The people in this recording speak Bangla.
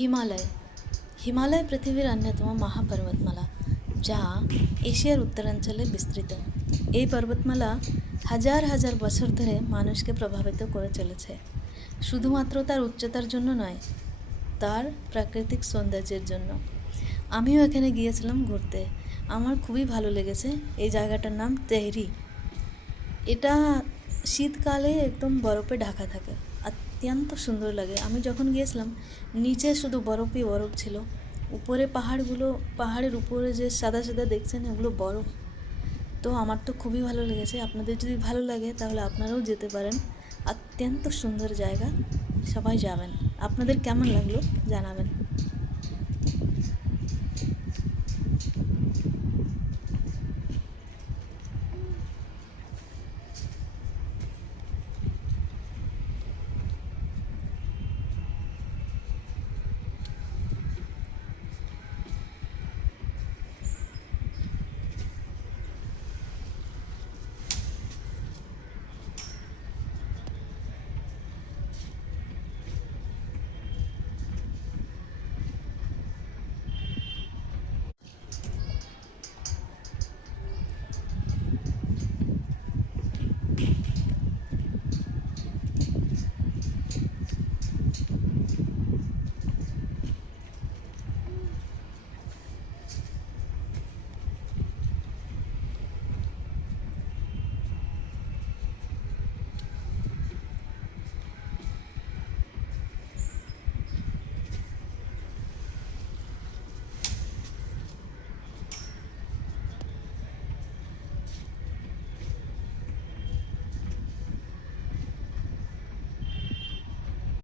হিমালয় হিমালয় পৃথিবীর অন্যতম মহাপর্বতমালা, যা এশিয়ার উত্তরাঞ্চলে বিস্তৃত। এই পর্বতমালা হাজার হাজার বছর ধরে মানুষকে প্রভাবিত করে চলেছে, শুধুমাত্র তার উচ্চতার জন্য নয়, তার প্রাকৃতিক সৌন্দর্যের জন্য। আমিও এখানে গিয়েছিলাম ঘুরতে, আমার খুবই ভালো লেগেছে। এই জায়গাটার নাম তেহরি। এটা শীতকালে একদম বরফে ঢাকা থাকে, অত্যন্ত সুন্দর লাগে। আমি যখন গিয়েছিলাম, নিচে শুধু বরফই বরফ ছিল, উপরে পাহাড়ের উপরে যে সাদা সাদা দেখছেন, এগুলো বরফ। তো আমার তো খুবই ভালো লেগেছে। আপনাদের যদি ভালো লাগে তাহলে আপনারাও যেতে পারেন। অত্যন্ত সুন্দর জায়গা, সবাই যাবেন। আপনাদের কেমন লাগলো জানাবেন।